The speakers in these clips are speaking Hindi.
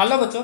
हेलो बच्चों।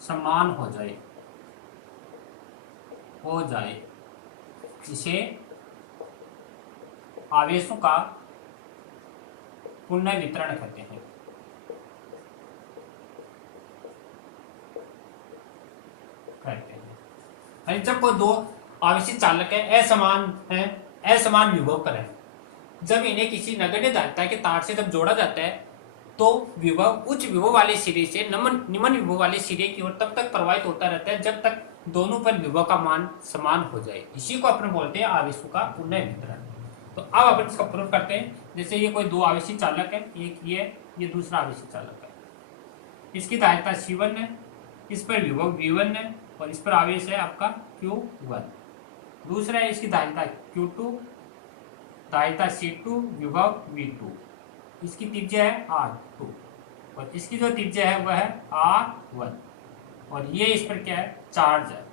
समान हो जाए इसे आवेशों का पुनर्वितरण कहते हैं। अरे जब कोई दो आवेशी चालक है असमान विभव पर है, जब इन्हें किसी नगण्य धारिता के तार से जब जोड़ा जाता है तो विभव उच्च विभव वाले सिरे से निम्न विभव वाले सिरे की ओर तब तक प्रवाहित होता रहता है जब तक दोनों पर विभव का मान समान हो जाए। इसी को अपन बोलते हैं आवेशों का पुनर्वितरण। तो अब अपन इसका प्रूफ करते हैं। जैसे ये कोई दो आवेशी चालक है, एक ये दूसरा आवेशी चालक है। इसकी धारिता C1 है, इस पर विभव V1 है और इस पर आवेश है आपका Q1। दूसरा है इसकी धारिता Q2, धारिता C2, विभव V2। इसकी त्रिज्या है R2 और इसकी जो त्रिज्या है वह है R1 और ये इस पर क्या है, चार्ज है।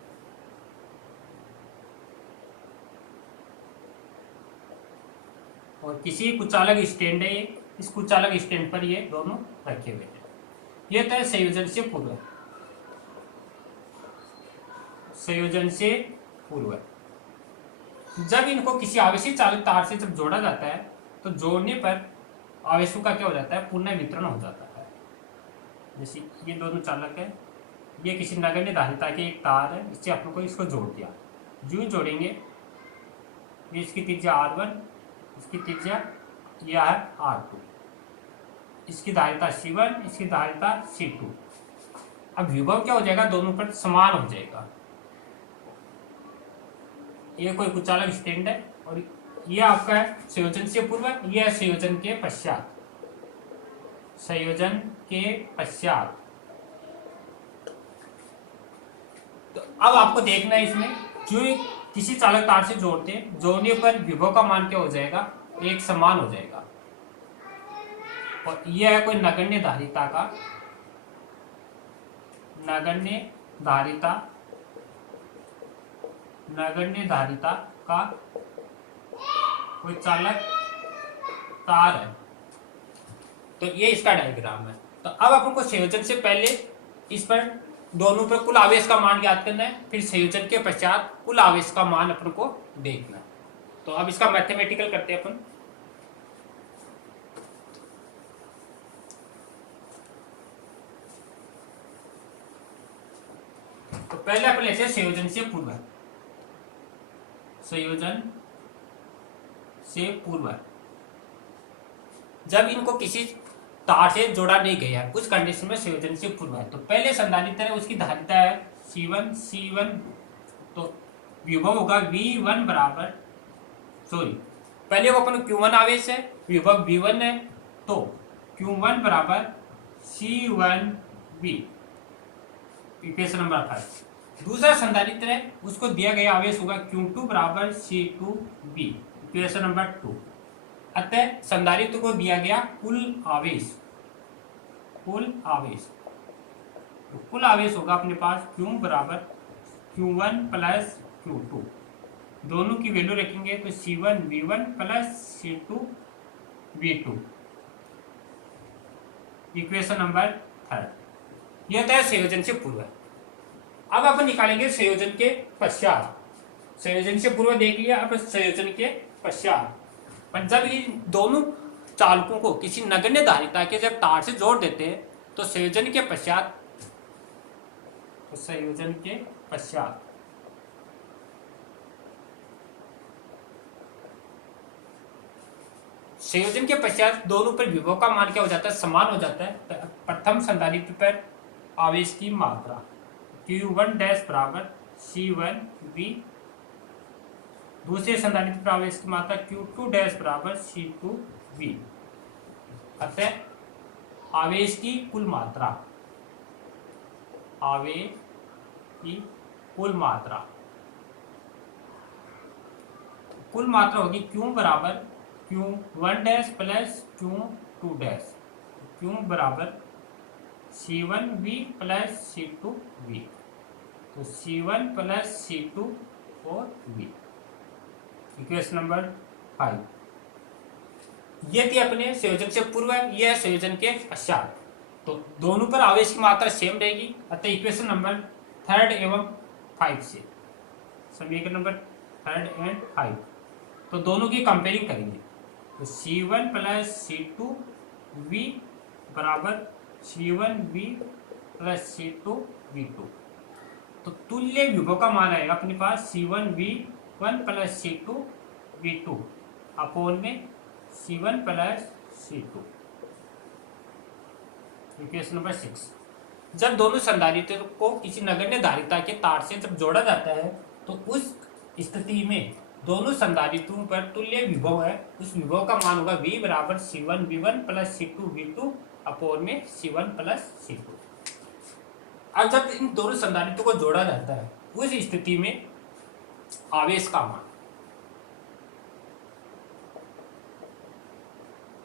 और किसी कुचालक स्टैंड है, इस कुचालक स्टैंड पर ये दोनों रखे हुए हैं। ये तो संयोजन से पूर्व जब इनको किसी आवेशी चालक तार से जब जोड़ा जाता है तो जोड़ने पर आवेशों का क्या हो जाता है, पुनर्वितरण हो जाता है। जैसे ये दोनों चालक है, ये किसी नगण्य धारिता के एक तार है, इससे अपन को इसको जोड़ दिया। जो जोड़ेंगे ये इसकी त्रिज्या R1, इसकी त्रिज्या यह है R2, इसकी धारिता C1, इसकी धारिता C2। अब विभव क्या हो जाएगा, दोनों पर समान हो जाएगा। ये कोई कुचालक स्टैंड है और ये आपका है संयोजन से पूर्व, यह है संयोजन के पश्चात। संयोजन के पश्चात। तो अब आपको देखना है इसमें जो किसी चालक तार से जोड़ने पर विभव का मान क्या हो जाएगा, एक समान हो जाएगा। और यह है कोई नगण्य धारिता का कोई चालक तार है। तो ये इसका डायग्राम है। तो अब अपन को संयोजन से पहले इस पर दोनों पर कुल आवेश का मान ज्ञात करना है, फिर संयोजन के पश्चात कुल आवेश का मान अपन को देखना है। तो अब इसका मैथमेटिकल करते हैं अपन। तो पहले अपन लेते हैं संयोजन से पूर्व जब इनको किसी तार से जोड़ा नहीं गया है उस कंडीशन में संयोजन से पूर्व है। तो पहले संधारित्र है, उसकी धारिता है C1, तो विभव होगा V1 बराबर, सॉरी पहले वो अपन Q1 आवेश है, विभव V1 है, तो Q1 बराबर C1V, इक्वेशन नंबर 5। दूसरा संधारित्र है, उसको दिया गया आवेश होगा Q2 बराबर C2V, इक्वेशन नंबर 2। अतः संधारित्र को दिया गया कुल आवेश, तो कुल आवेश होगा अपने पास Q बराबर Q1 प्लस Q2, दोनों की वैल्यू रखेंगे तो C1V1 plus C2V2, equation number 3। यह था संयोजन से पूर्व। अब अपन निकालेंगे संयोजन के पश्चात। संयोजन से पूर्व देख लिया, अब संयोजन के पश्चात। पर जब इन दोनों चालकों को किसी नगण्य धारिता के जब तार से जोड़ देते हैं तो संयोजन के पश्चात दोनों पर विभव का मान क्या हो जाता है, समान हो जाता है। तो प्रथम संधारित्र पर आवेश की मात्रा Q1 डैश बराबर C1V, दूसरे संधारित्र पर आवेश की मात्रा Q2 डैश बराबर C2V। अतः आवेश की कुल मात्रा होगी Q बराबर Q1 dash plus Q2 dash, Q बराबर C1V प्लस C2V, तो C1 प्लस C2 और V, इक्वेशन नंबर 5। ये थी अपने संयोजन से पूर्व, यह संयोजन के पश्चात। तो दोनों पर आवेश की मात्रा सेम रहेगी। अतः इक्वेशन नंबर 3 एवं 5 से, समीकरण नंबर 3 एंड 5, तो दोनों की कंपेयरिंग करेंगे। तो C1 प्लस C2V बराबर C1V प्लस C2V2, तो तुल्य विभव का मान आएगा अपने पास C1V1 प्लस C2V2 अपोन में C1 plus C2, equation number 6। जब दोनों संधारित्र को किसी नगण्य धारिता के तार से जब जोड़ा जाता है तो उस स्थिति में दोनों संधारित्रों पर तुल्य विभव है, उस विभव का मान होगा V बराबर C1V1 प्लस C2V2 अपोन में C1 प्लस C2। अब जब इन दोनों संधारित्रों को जोड़ा जाता है उस स्थिति में आवेश का मान,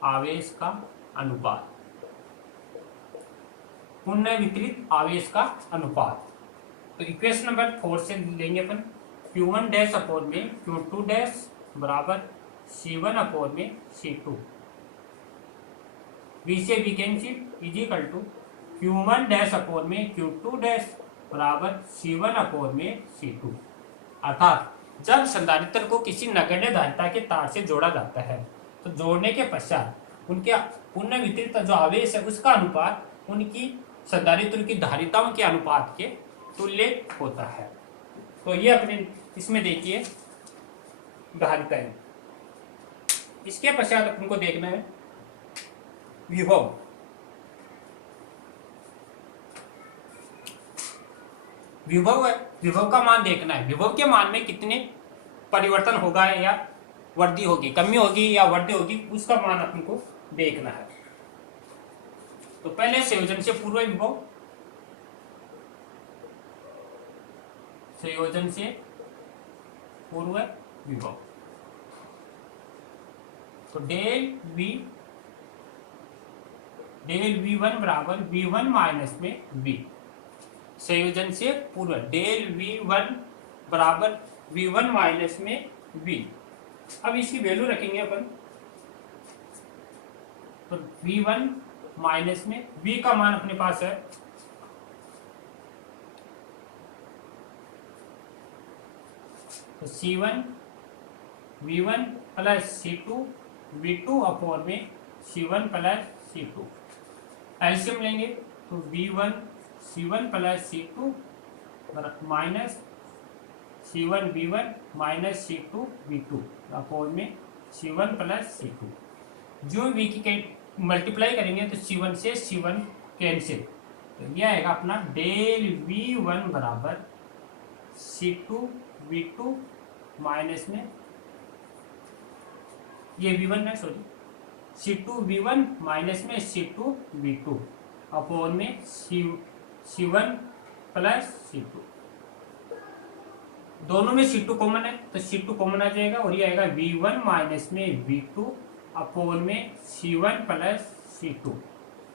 आवेश का अनुपात, पुनर्वितरित आवेश का अनुपात। तो इक्वेशन नंबर 4 से लेंगे अपन Q1 डैश अपोन में Q2 डैश बराबर C1 अपोन में C2, V से V cancel is equal to Q1 dash upon में Q2 डैश बराबर C1 अपोन में C2। अर्थात जब संधारित्र को किसी नगण्य धारिता के तार से जोड़ा जाता है तो जोड़ने के पश्चात उनके पुनर्वितरित जो आवेश है उसका अनुपात उनकी संधारित्र की धारिताओं के अनुपात के तुल्य होता है। तो ये अपने इसमें देखिए धारिताएं। इसके पश्चात अपन को देखना है विभव। विभव का मान देखना है, विभव के मान में कितने परिवर्तन होगा या वृद्धि होगी, कमी होगी या वृद्धि होगी, उसका मान अपन को देखना है। तो पहले संयोजन से पूर्व विभव, संयोजन से पूर्व विभव, तो डेल V1 बराबर V1 माइनस में V, संयोजन से पूर्व डेल V1 बराबर V1 माइनस में V। अब इसकी वैल्यू रखेंगे अपन, तो V1 माइनस में V का मान अपने पास है तो C1 V1 plus C2 V2 upon में C1 प्लस C2, एलसीएम लेंगे तो V1 C1 plus C2 minus C1 V1 minus C2 V2 upon में C1 प्लस C2, जो V की मल्टीप्लाई करेंगे तो C1 से C1 कैंसिल, तो यह आएगा अपना डेल V1 बराबर C2 V2 माइनस में ये V1 है सॉरी C2 V1 माइनस में C2 V2 अपॉन में C1 प्लस C2, दोनों में C2 कॉमन है तो C2 कॉमन आ जाएगा और ये आएगा V1 माइनस में V2 अपॉन में C1 प्लस C2,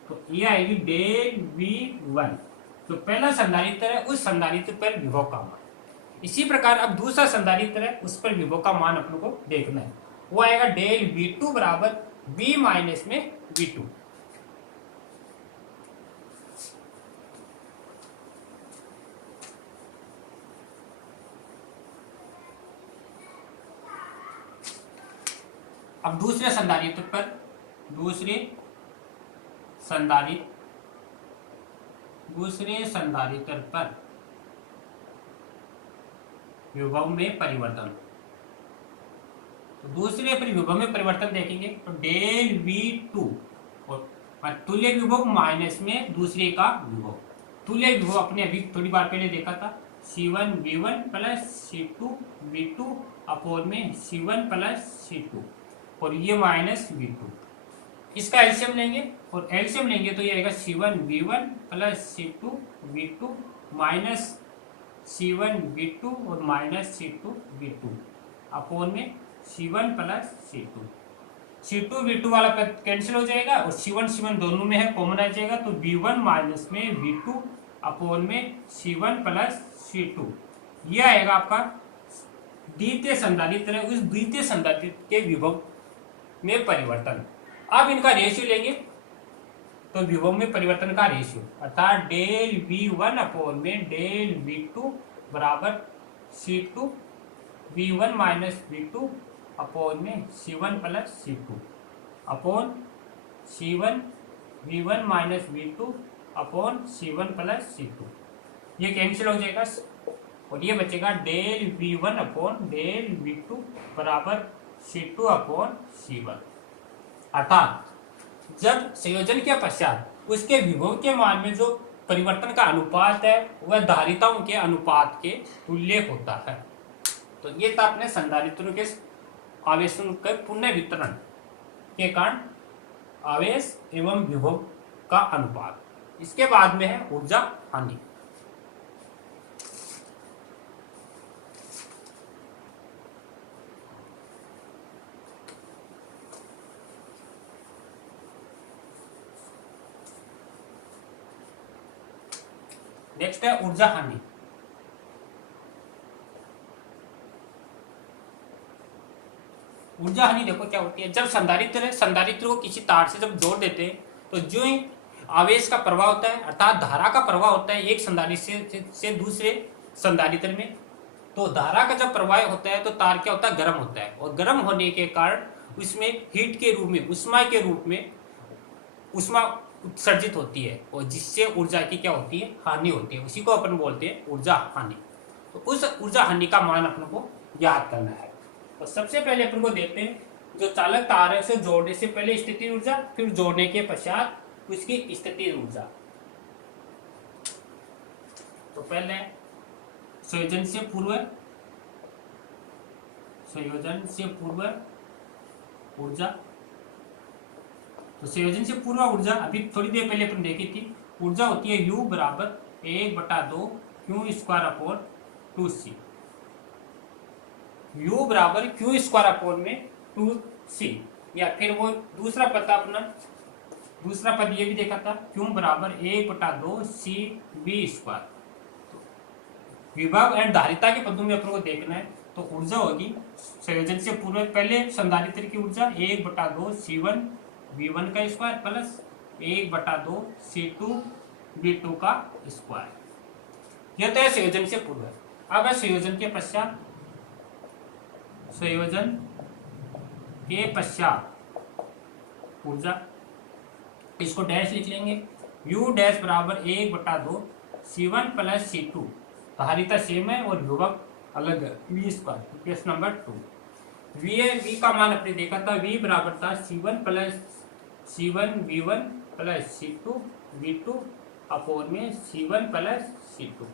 तो ये आएगी डेल V1। तो पहला संधारित्र है, उस संधारित्र पर विभव का मान। इसी प्रकार अब दूसरा संधारित्र है, उस पर विभव का मान अपने को देखना है, वो आएगा डेल V2 बराबर V माइनस में V2। अब दूसरे संधारित्र पर विभव में परिवर्तन, तो दूसरे पर विभव में परिवर्तन देखेंगे तो डेल V2 और तुल्य विभव माइनस में दूसरे का विभव, तुल्य विभव अपने अभी थोड़ी बार पहले देखा था C1 V1 plus C2 V2 upon में C1 प्लस C2 और ये माइनस V2, इसका एलसीएम लेंगे और एलसीएम लेंगे तो ये आएगा C1 V1 plus C2 V2 minus C1 V2 और माइनस C2 V2 अपॉन में C1 प्लस C2 V2 वाला कैंसिल हो जाएगा और C1 दोनों में है, कॉमन आ जाएगा तो V1 माइनस में V2 अपॉन में C1 प्लस C2, यह आएगा आपका द्वितीय संधारित्र है, उस द्वितीय संधारित्र के विभव में परिवर्तन। अब इनका रेशियो लेंगे तो विभव में परिवर्तन का रेशियो अर्थात डेल V1 अपॉन में डेल V2 बराबर C2 V1 minus V2 upon में C1 plus C2 upon C1 V1 minus V2 upon C1 plus C2, ये कैंसिल हो जाएगा और ये बचेगा del V1 upon del V2 बराबर C2 अपॉन C1, अर्थात जब संयोजन के पश्चात उसके विभव के मान में जो परिवर्तन का अनुपात है वह धारिताओं के अनुपात के तुल्य होता है। तो ये था अपने संधारित्रों के आवेशों के पुनर्वितरण के कारण आवेश एवं विभव का अनुपात। इसके बाद में है ऊर्जा हानि। नेक्स्ट है ऊर्जा हानि। ऊर्जा हानि देखो क्या होती है, जब संधारित्र है, संधारित्र को किसी तार से जब जोड़ देते हैं तो जो ही आवेश का प्रवाह होता है अर्थात धारा का प्रवाह होता है एक संधारित्र से दूसरे संधारित्र में, तो धारा का जब प्रवाह होता है तो तार क्या होता है, गर्म होता है और गर्म होने के कारण उसमें हीट के रूप में, उष्मा के रूप में उष्मा उत्सर्जित होती है और जिससे ऊर्जा की क्या होती है, हानि होती है। उसी को अपन बोलते हैं ऊर्जा हानि। तो उस ऊर्जा हानि का मान अपन को याद करना है। तो सबसे पहले अपन को देखते हैं जो चालक तार है उसे जोड़ने से पहले स्थितिज ऊर्जा, फिर जोड़ने के पश्चात उसकी स्थितिज ऊर्जा। तो पहले संयोजन से पूर्व ऊर्जा तो संयोजन से पूर्व ऊर्जा अभी थोड़ी देर पहले अपन देखी थी, ऊर्जा होती है U बराबर 1/2 Q square upon 2C। U बराबर क्यू स्क्वायर अपॉन में 2C, या फिर वो दूसरा पद अपना, दूसरा पद ये भी देखा था, क्यू बराबर 1/2 CV स्क्वायर। विभव एंड धारिता के पदों में अपन को देखना है, तो ऊर्जा होगी संयोजन से पूर्व पहले संधारित्र की ऊर्जा 1/2 C1 V1 का स्क्वायर प्लस 1/2 C2 V2 का स्क्वायर। यह तो है संयोजन से पूर्व। अब है संयोजन के पश्चात, संयोजन के पश्चात ऊर्जा, इसको डैश लिख लेंगे, U डैश बराबर 1/2 C1 प्लस C2, धारिता सेम है और विभव अलग है, V square. Question number 2, V का मान अपने देखा था, V बराबर था C1 V1 plus C2 V2 upon में C1 प्लस C2।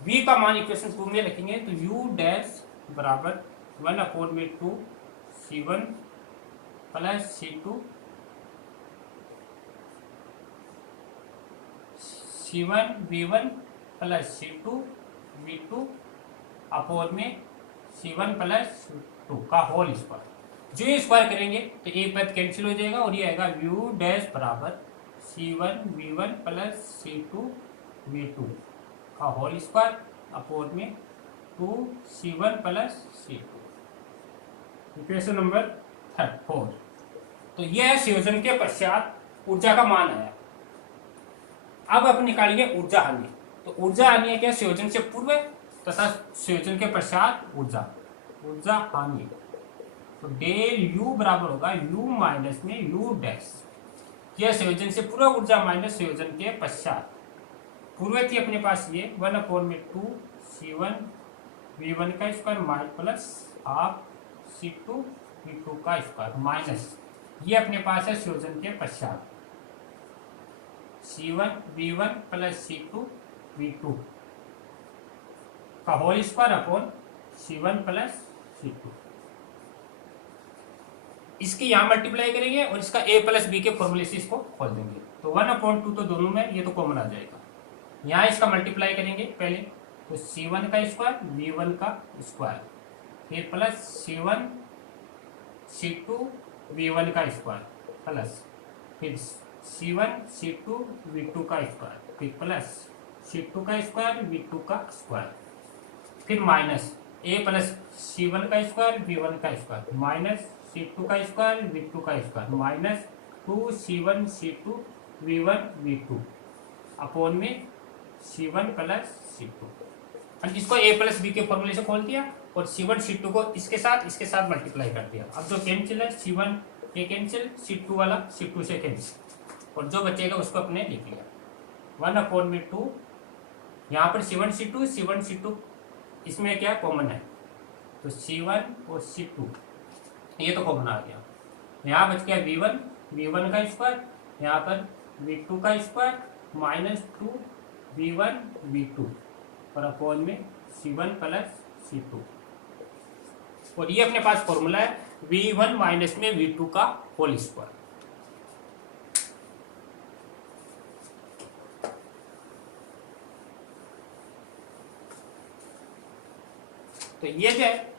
V का मान इक्वेशन 2 में लिखेंगे, तो U डैश बराबर 1 अपॉन में 2 C1 plus C2 C1 V1 plus C2 V2 upon में C1 प्लस 2 का होल स्क्वायर। जो ये स्क्वायर करेंगे तो एक पद कैंसिल हो जाएगा और ये आएगा U डैश बराबर C1 V1 plus C2 V2 का होल स्क्वायर अपॉन में 2 C1 plus C2। Equation number 4। तो यह है संयोजन के पश्चात ऊर्जा का मान आया। अब अपन निकालेंगे ऊर्जा हानि। तो ऊर्जा हानि है क्या, संयोजन से पूर्व तथा संयोजन के पश्चात ऊर्जा हानि। तो डेल U बराबर होगा U माइनस में U डैश, यह संयोजन से पूर्व ऊर्जा माइनस संयोजन के पश्चात। पूर्व थी अपने पास ये 1 अपॉन में 2 C1 V1 का square minus plus half C2 V2 का स्क्वायर माइनस, ये अपने पास है संयोजन के पश्चात C1 V1 plus C2 V2 का whole square upon C1 plus C2। इसकी यहाँ मल्टीप्लाई करेंगे और इसका A प्लस B के फॉर्मूले से इसको खोल देंगे, तो 1/2 तो दोनों में ये तो कॉमन आ जाएगा। यहाँ इसका मल्टीप्लाई करेंगे पहले, तो C1 का स्क्वायर V1 का स्क्वायर फिर प्लस C1 C2 V1 का स्क्वायर प्लस फिर C1 C2 V2 का स्क्वायर फिर प्लस C2 का स्क्वायर V2 का स्क्वायर फिर माइनस A प्लस C1 का स्क्वायर V1 का स्क्वायर माइनस C2 का स्क्वायर V2 का square minus 2 C1 C2 V1 V2 upon में C1 प्लस C2। अब इसको A प्लस B के फॉर्मूले से खोल दिया और C1 C2 को इसके साथ मल्टीप्लाई कर दिया। अब जो कैंसिल है C1 ये कैंसिल, C2 वाला C2 से कैंसिल, और जो बचेगा उसको अपने लिख लिया 1 अपॉन में 2। यहाँ पर C1 C2 इसमें क्या कॉमन है, तो C1 और C2 ये तो कॉमन आ गया। यहाँ बच गया V1 का स्क्वायर, यहाँ पर V2 का स्क्वायर माइनस 2 V1 V2 और अपॉन में C1 प्लस C2, और ये अपने पास फॉर्मूला है V1 माइनस में V2 का होल स्क्वायर। तो ये जो है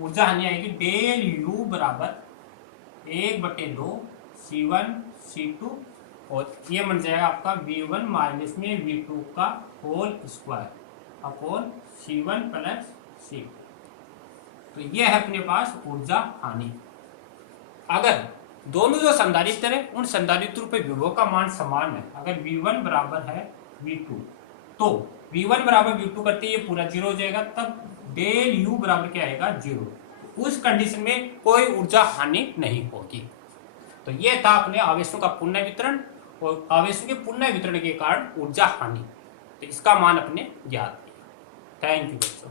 ऊर्जा हानि आएगी डेल U बराबर 1/2 C1 C2 और ये बन जाएगा आपका V1 माइनस में V2 का whole square upon C1 plus C2। तो ये है अपने पास ऊर्जा हानि। अगर दोनों जो संधारित्र है उन संधारित्रों पे विभव का मान समान है, अगर V1 बराबर है V2 तो V1 बराबर V2 करते ये पूरा 0 हो जाएगा, तब डेल U बराबर क्या आएगा 0। उस कंडीशन में कोई ऊर्जा हानि नहीं होगी। तो ये था अपने आवेशों का पुनः वितरण और आवेशों के पुनः वितरण के कारण ऊर्जा हानि। तो इसका मान अपने ज्ञात किया। थैंक यू दोस्तों।